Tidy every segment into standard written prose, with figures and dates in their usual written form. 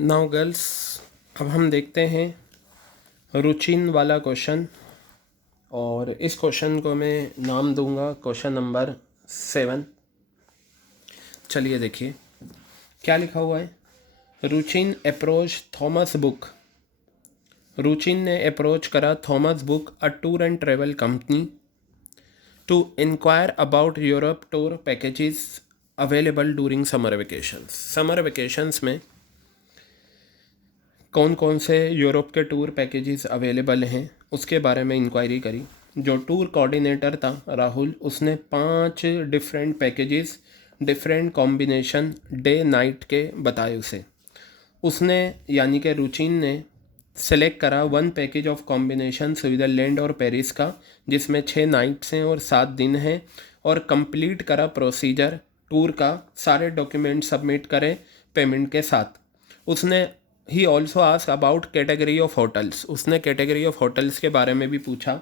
Now girls, अब हम देखते हैं रुचिन वाला क्वेश्चन। और इस क्वेश्चन को मैं नाम दूंगा क्वेश्चन नंबर 7। चलिए देखिए क्या लिखा हुआ है। Ruchin approach Thomas Cook. Ruchin ने अप्रोच करा Thomas Cook a tour and travel company to inquire about Europe tour packages available during summer vacations. Summer vacations में कौन कौन से यूरोप के टूर पैकेजेस अवेलेबल हैं उसके बारे में इंक्वायरी करी। जो टूर कोऑर्डिनेटर था राहुल, उसने 5 different packages different combination day night के बताए उसने यानी कि रुचिन ने सेलेक्ट करा 1 पैकेज ऑफ कॉम्बिनेशन स्विट्ज़रलैंड और पेरिस का, जिसमें 6 नाइट्स हैं और 7 दिन हैं, और कंप्लीट करा प्रोसीजर टूर का, सारे डॉक्यूमेंट सबमिट करें पेमेंट के साथ। उसने he also ask about category of hotels. उसने कैटेगरी ऑफ होटल्स के बारे में भी पूछा,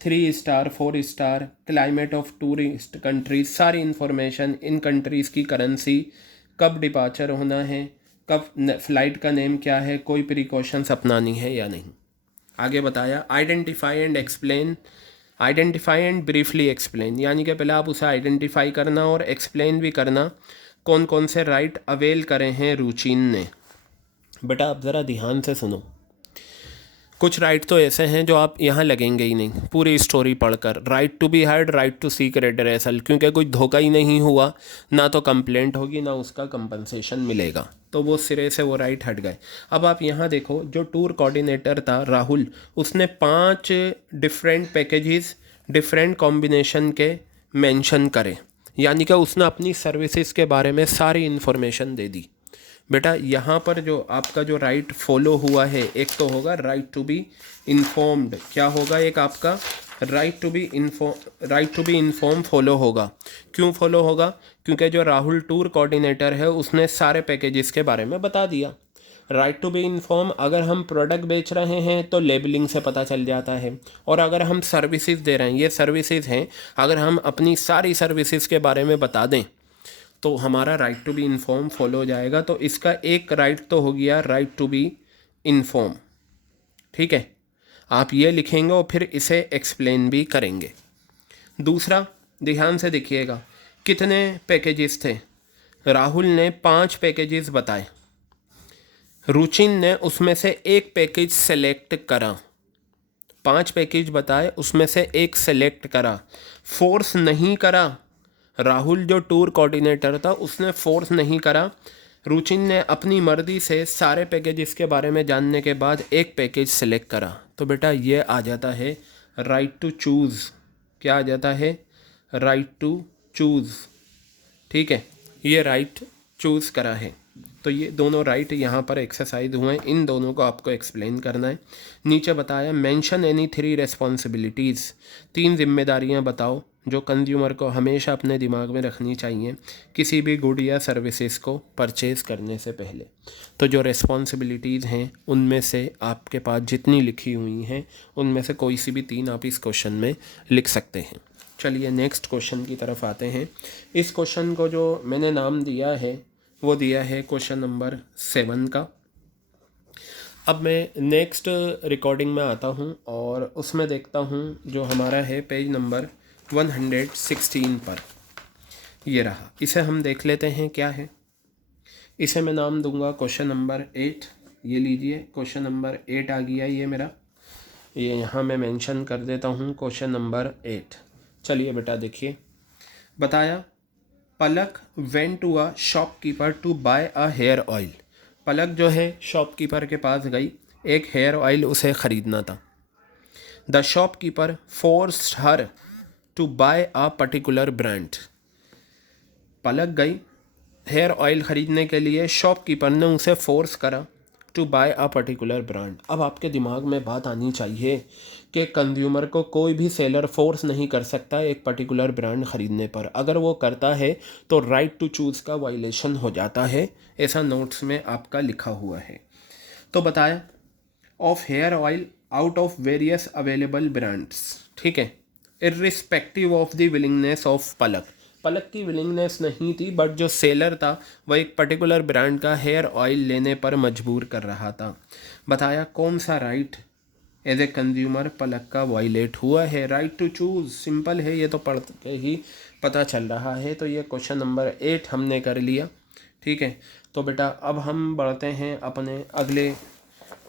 3 star 4 star, climate of tourist countries, सारी इन्फॉर्मेशन, इन कंट्रीज़ की करेंसी, कब डिपार्चर होना है, कब फ्लाइट का नेम क्या है, कोई प्रिकॉशंस अपनानी है या नहीं। आगे बताया identify and explain. Identify and briefly explain, यानी कि पहले आप उसे आइडेंटिफाई करना और एक्सप्लेन भी करना कौन कौन से राइट अवेल करे हैं रुचिन ने। बेटा आप ज़रा ध्यान से सुनो, कुछ राइट तो ऐसे हैं जो आप यहाँ लगेंगे ही नहीं पूरी स्टोरी पढ़कर। Right to be heard, right to seek redressal, क्योंकि कोई धोखा ही नहीं हुआ, ना तो कंप्लेंट होगी ना उसका कंपनसेशन मिलेगा, तो वो सिरे से वो राइट हट गए। अब आप यहाँ देखो, जो टूर कोऑर्डिनेटर था राहुल, उसने 5 डिफरेंट पैकेजेस डिफरेंट कॉम्बिनेशन के मेंशन करे, यानी कि उसने अपनी सर्विसेज के बारे में सारी इन्फॉर्मेशन दे दी। बेटा यहाँ पर जो आपका जो राइट फॉलो हुआ है, एक तो होगा राइट टू बी इन्फॉर्म्ड। क्या होगा? एक आपका right to be inform follow होगा। क्यों फॉलो होगा? क्योंकि जो राहुल टूर कोऑर्डिनेटर है उसने सारे पैकेजेस के बारे में बता दिया। राइट टू बी इन्फॉर्म, अगर हम प्रोडक्ट बेच रहे हैं तो लेबलिंग से पता चल जाता है, और अगर हम सर्विसेज दे रहे हैं, ये सर्विसेज हैं, अगर हम अपनी सारी सर्विसेज के बारे में बता दें तो हमारा right to be inform follow हो जाएगा। तो इसका एक राइट तो हो गया राइट टू बी इन्फॉर्म। ठीक है, आप ये लिखेंगे और फिर इसे एक्सप्लेन भी करेंगे। दूसरा, ध्यान से देखिएगा, कितने पैकेजेस थे? राहुल ने 5 पैकेजेस बताए, रुचिन ने उसमें से एक पैकेज सेलेक्ट करा। 5 पैकेज बताए, उसमें से एक सेलेक्ट करा, फोर्स नहीं करा। राहुल जो टूर कोऑर्डिनेटर था उसने फोर्स नहीं करा, रुचिन ने अपनी मर्जी से सारे पैकेजेस के बारे में जानने के बाद एक पैकेज सेलेक्ट करा। तो बेटा ये आ जाता है राइट टू चूज़। क्या आ जाता है? Right to choose. ठीक है, ये राइट चूज़ करा है। तो ये दोनों राइट यहाँ पर एक्सरसाइज हुए हैं, इन दोनों को आपको एक्सप्लेन करना है। नीचे बताया मेंशन एनी 3 रेस्पॉन्सिबिलिटीज़, 3 जिम्मेदारियाँ बताओ जो कंज्यूमर को हमेशा अपने दिमाग में रखनी चाहिए किसी भी गुड या सर्विसेज को परचेज़ करने से पहले। तो जो रेस्पॉन्सिबिलिटीज़ हैं उनमें से आपके पास जितनी लिखी हुई हैं उनमें से कोई सी भी 3 आप इस क्वेश्चन में लिख सकते हैं। चलिए नेक्स्ट क्वेश्चन की तरफ आते हैं। इस क्वेश्चन को जो मैंने नाम दिया है वो दिया है क्वेश्चन नंबर 7 का। अब मैं नेक्स्ट रिकॉर्डिंग में आता हूँ और उसमें देखता हूँ जो हमारा है पेज नंबर 116 पर। ये रहा, इसे हम देख लेते हैं क्या है। इसे मैं नाम दूंगा क्वेश्चन नंबर 8। ये लीजिए, क्वेश्चन नंबर 8 आ गया ये मेरा, ये यहाँ मैं मेंशन कर देता हूँ क्वेश्चन नंबर 8। चलिए बेटा देखिए, बताया Palak went to a shopkeeper to buy a hair oil. Palak जो है शॉपकीपर के पास गई, एक हेयर ऑयल उसे ख़रीदना था। The shopkeeper forced her to buy a particular brand. Palak गई हेयर ऑयल ख़रीदने के लिए, शॉपकीपर ने उसे फोर्स करा to buy a particular brand. अब आपके दिमाग में बात आनी चाहिए कि कंज्यूमर को कोई भी सेलर फोर्स नहीं कर सकता एक पर्टिकुलर ब्रांड ख़रीदने पर। अगर वो करता है तो राइट टू चूज़ का वायलेशन हो जाता है, ऐसा नोट्स में आपका लिखा हुआ है। तो बताया off hair oil out of various available brands. ठीक है, irrespective of the willingness of Palak, Palak की विलिंगनेस नहीं थी, बट जो सेलर था वह एक पर्टिकुलर ब्रांड का हेयर ऑयल लेने पर मजबूर कर रहा था। बताया कौन सा राइट एज ए कंज्यूमर पलक का वायलेट हुआ है। राइट टू चूज़, सिंपल है, ये तो पढ़ के ही पता चल रहा है। तो ये क्वेश्चन नंबर 8 हमने कर लिया। ठीक है, तो बेटा अब हम बढ़ते हैं अपने अगले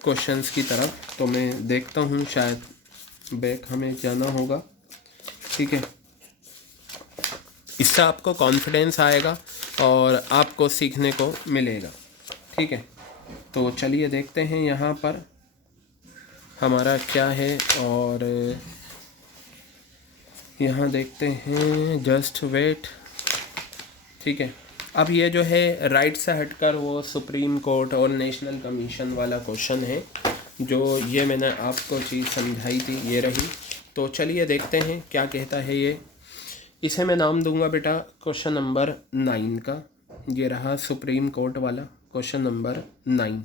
क्वेश्चंस की तरफ। तो मैं देखता हूँ, शायद बैक हमें जाना होगा। ठीक है, इससे आपको कॉन्फिडेंस आएगा और आपको सीखने को मिलेगा। ठीक है, तो चलिए देखते हैं यहाँ पर हमारा क्या है, और यहाँ देखते हैं, जस्ट वेट। ठीक है, अब ये जो है राइट से हटकर वो सुप्रीम कोर्ट और नेशनल कमीशन वाला क्वेश्चन है, जो ये मैंने आपको चीज़ समझाई थी, ये रही। तो चलिए देखते हैं क्या कहता है ये। इसे मैं नाम दूंगा बेटा क्वेश्चन नंबर 9 का। ये रहा सुप्रीम कोर्ट वाला question number 9।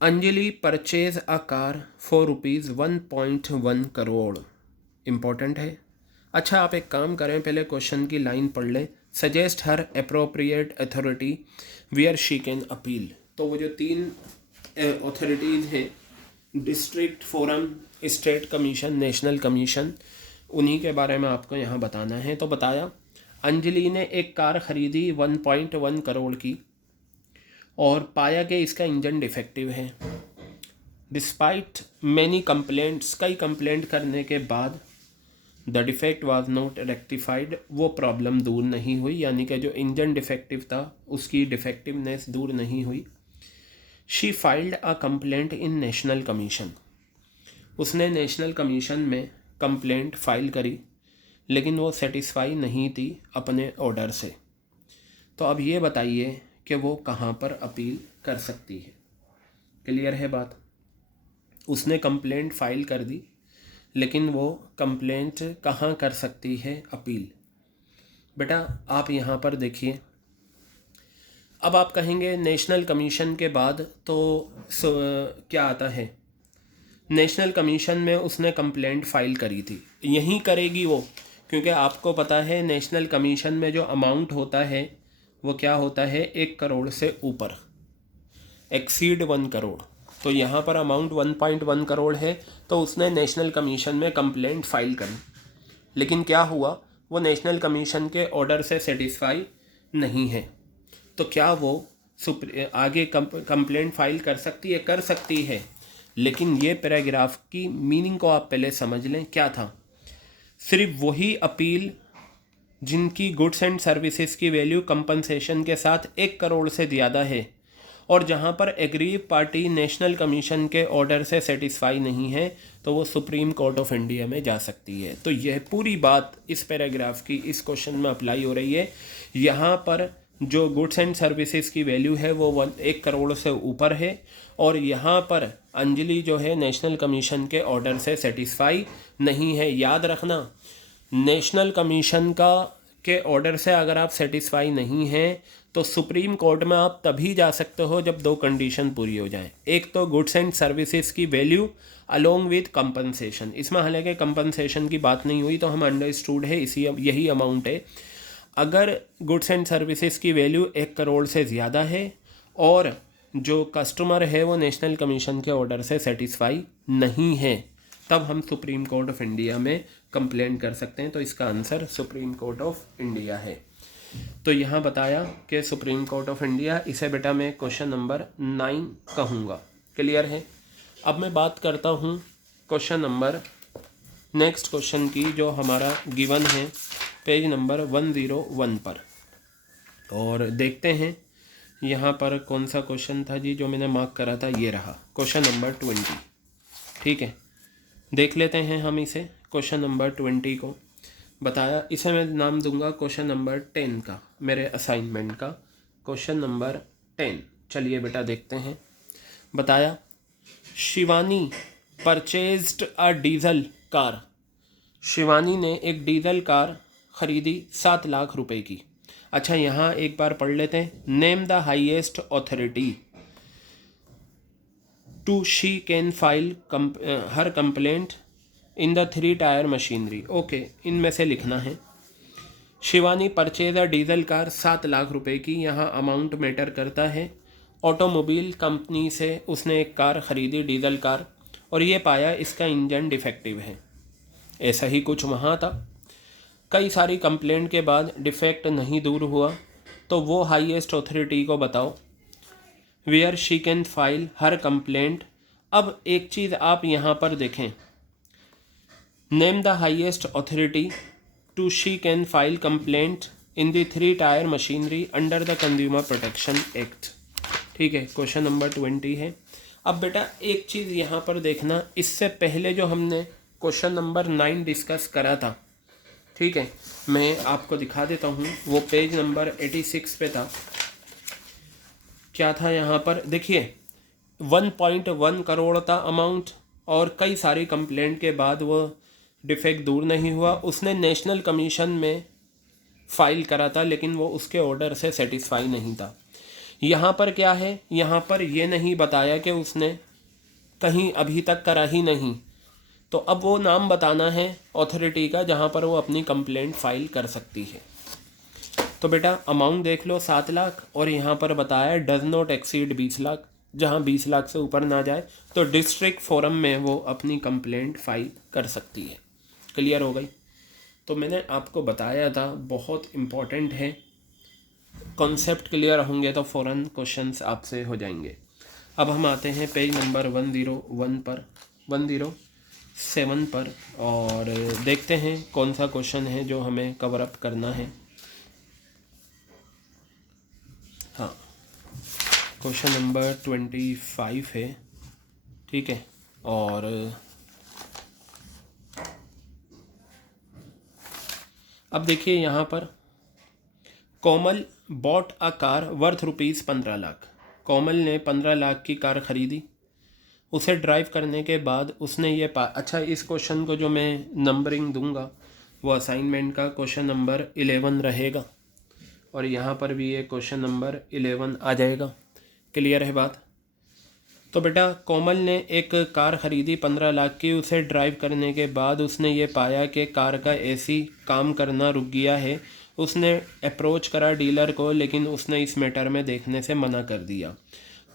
Anjali purchase a car for ₹1.1 crore. Important है। अच्छा, आप एक काम करें, पहले क्वेश्चन की लाइन पढ़ लें। Suggest her appropriate authority where she can appeal. तो वो जो 3 अथॉरिटीज़ हैं, district, forum, state commission, national commission, उन्हीं के बारे में आपको यहाँ बताना है। तो बताया अंजलि ने एक कार ख़रीदी 1.1 करोड़ की और पाया कि इसका इंजन डिफेक्टिव है। डिस्पाइट मैनी कंप्लेंट्स, कई कंप्लेंट करने के बाद the defect was not rectified, वो प्रॉब्लम दूर नहीं हुई, यानी कि जो इंजन डिफेक्टिव था उसकी डिफेक्टिवनेस दूर नहीं हुई। She filed a complaint in national commission, उसने नेशनल कमीशन में कंप्लेंट फाइल करी, लेकिन वो सेटिस्फाई नहीं थी अपने ऑर्डर से। तो अब ये बताइए कि वो कहाँ पर अपील कर सकती है। क्लियर है बात? उसने कंप्लेंट फाइल कर दी, लेकिन वो कंप्लेंट कहाँ कर सकती है अपील? बेटा आप यहाँ पर देखिए, अब आप कहेंगे नेशनल कमीशन के बाद तो क्या आता है? नेशनल कमीशन में उसने कंप्लेंट फाइल करी थी, यहीं करेगी वो, क्योंकि आपको पता है नेशनल कमीशन में जो अमाउंट होता है वो क्या होता है, 1 करोड़ से ऊपर, एक्सीड 1 करोड़। तो यहाँ पर अमाउंट 1.1 करोड़ है, तो उसने नेशनल कमीशन में कंप्लेंट फाइल करी, लेकिन क्या हुआ, वो नेशनल कमीशन के ऑर्डर से सेटिस्फाई नहीं है। तो क्या वो आगे कंप्लेंट फाइल कर सकती है? कर सकती है, लेकिन ये पैराग्राफ की मीनिंग को आप पहले समझ लें। क्या था? सिर्फ वही अपील जिनकी गुड्स एंड सर्विसेज की वैल्यू कंपनसेशन के साथ 1 करोड़ से ज़्यादा है और जहां पर एग्रीव पार्टी नेशनल कमीशन के ऑर्डर से सेटिस्फाई नहीं है, तो वो सुप्रीम कोर्ट ऑफ इंडिया में जा सकती है। तो यह पूरी बात इस पैराग्राफ की इस क्वेश्चन में अप्लाई हो रही है। यहाँ पर जो गुड्स एंड सर्विसेज की वैल्यू है वो 1 करोड़ से ऊपर है, और यहाँ पर अंजलि जो है नेशनल कमीशन के ऑर्डर से सेटिस्फाई नहीं है। याद रखना, नेशनल कमीशन के ऑर्डर से अगर आप सेटिस्फाई नहीं हैं तो सुप्रीम कोर्ट में आप तभी जा सकते हो जब 2 कंडीशन पूरी हो जाए। एक तो गुड्स एंड सर्विसेज की वैल्यू अलोंग विद कंपनसेशन, इसमें हालांकि कंपनसेशन की बात नहीं हुई, तो हम अंडरस्टूड है यही अमाउंट है। अगर गुड्स एंड सर्विसेज की वैल्यू 1 करोड़ से ज़्यादा है और जो कस्टमर है वो नेशनल कमीशन के ऑर्डर से सेटिस्फाई नहीं है, तब हम सुप्रीम कोर्ट ऑफ इंडिया में कंप्लेंट कर सकते हैं। तो इसका answer supreme court of India है। तो यहाँ बताया कि सुप्रीम कोर्ट ऑफ इंडिया, इसे बेटा मैं क्वेश्चन नंबर 9 कहूँगा। क्लियर है? अब मैं बात करता हूँ क्वेश्चन नंबर नेक्स्ट क्वेश्चन की, जो हमारा गिवन है पेज नंबर 101 पर, और देखते हैं यहाँ पर कौन सा क्वेश्चन था जी जो मैंने मार्क करा था। ये रहा क्वेश्चन नंबर 20। ठीक है, देख लेते हैं हम इसे, क्वेश्चन नंबर 20 को। बताया, इसे मैं नाम दूंगा क्वेश्चन नंबर 10 का, मेरे असाइनमेंट का क्वेश्चन नंबर 10। चलिए बेटा देखते हैं। बताया, शिवानी परचेज्ड अ डीजल कार, शिवानी ने एक डीजल कार ख़रीदी 7 लाख रुपए की। अच्छा, यहाँ एक बार पढ़ लेते हैं। Name the highest authority to she can file her complaint in the 3 tier machinery. Okay, इनमें से लिखना है। Shivani purchase a diesel car 7 lakh रुपए की, यहाँ अमाउंट मैटर करता है। ऑटोमोबाइल कंपनी से उसने एक कार ख़रीदी, डीजल कार, और ये पाया इसका इंजन डिफेक्टिव है। ऐसा ही कुछ वहाँ था। कई सारी कंप्लेंट के बाद डिफेक्ट नहीं दूर हुआ, तो वो हाईएस्ट अथॉरिटी को बताओ where she can file her complaint. अब एक चीज़ आप यहाँ पर देखें, name the highest authority to she can file complaint in the 3 tier machinery under the consumer protection act. ठीक है, क्वेश्चन नंबर 20 है। अब बेटा एक चीज़ यहाँ पर देखना, इससे पहले जो हमने क्वेश्चन नंबर 9 डिस्कस करा था, ठीक है, मैं आपको दिखा देता हूँ, वो पेज नंबर 86 पे था। क्या था यहाँ पर, देखिए 1.1 करोड़ था अमाउंट, और कई सारी कंप्लेंट के बाद वो डिफेक्ट दूर नहीं हुआ। उसने नेशनल कमीशन में फाइल करा था, लेकिन वो उसके ऑर्डर से सेटिस्फाई नहीं था। यहाँ पर क्या है, यहाँ पर ये नहीं बताया कि उसने कहीं अभी तक करा ही नहीं, तो अब वो नाम बताना है अथॉरिटी का जहाँ पर वो अपनी कंप्लेंट फाइल कर सकती है। तो बेटा अमाउंट देख लो 7 लाख, और यहाँ पर बताया डज नॉट एक्सीड 20 लाख, जहाँ 20 लाख से ऊपर ना जाए तो डिस्ट्रिक्ट फोरम में वो अपनी कंप्लेंट फाइल कर सकती है। क्लियर हो गई। तो मैंने आपको बताया था बहुत इम्पॉर्टेंट है, कॉन्सेप्ट क्लियर होंगे तो फ़ौरन क्वेश्चंस आपसे हो जाएंगे। अब हम आते हैं पेज नंबर 101 पर, 107 पर, और देखते हैं कौन सा क्वेश्चन है जो हमें कवर अप करना है। हाँ, क्वेश्चन नंबर 25 है, ठीक है। और अब देखिए यहाँ पर, Komal bought a car worth rupees 15 lakh. Komal ने 15 लाख की कार ख़रीदी। उसे ड्राइव करने के बाद उसने ये अच्छा, इस क्वेश्चन को जो मैं नंबरिंग दूंगा वो असाइनमेंट का क्वेश्चन नंबर 11 रहेगा, और यहाँ पर भी ये क्वेश्चन नंबर 11 आ जाएगा। क्लियर है बात। तो बेटा कोमल ने एक कार ख़रीदी 15 लाख की। उसे ड्राइव करने के बाद उसने ये पाया कि कार का एसी काम करना रुक गया है। उसने अप्रोच करा डीलर को, लेकिन उसने इस मैटर में देखने से मना कर दिया।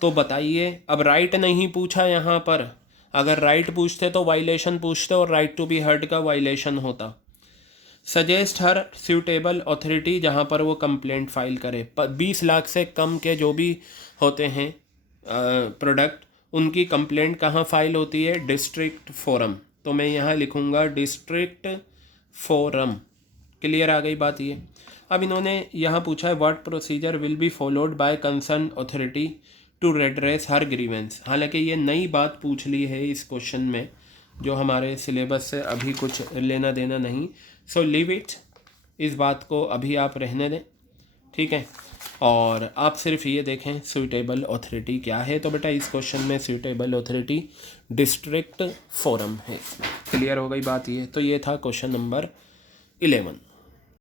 तो बताइए, अब राइट नहीं पूछा यहाँ पर, अगर राइट पूछते तो वायलेशन पूछते और राइट टू बी हर्ड का वायलेशन होता। सजेस्ट हर सूटेबल अथॉरिटी जहाँ पर वो कंप्लेंट फाइल करे। 20 लाख से कम के जो भी होते हैं प्रोडक्ट, उनकी कंप्लेंट कहाँ फाइल होती है, डिस्ट्रिक्ट फोरम। तो मैं यहाँ लिखूँगा डिस्ट्रिक्ट फोरम। क्लियर आ गई बात ये। अब इन्होंने यहाँ पूछा है what procedure will be followed by concern authority to redress her grievance. हालांकि ये नई बात पूछ ली है इस क्वेश्चन में, जो हमारे सिलेबस से अभी कुछ लेना देना नहीं। सो लीव इट, इस बात को अभी आप रहने दें, ठीक है। और आप सिर्फ ये देखें सूटेबल अथॉरिटी क्या है। तो बेटा इस क्वेश्चन में सूटेबल अथॉरिटी डिस्ट्रिक्ट फोरम है। क्लियर हो गई बात ये। तो ये था क्वेश्चन नंबर 11।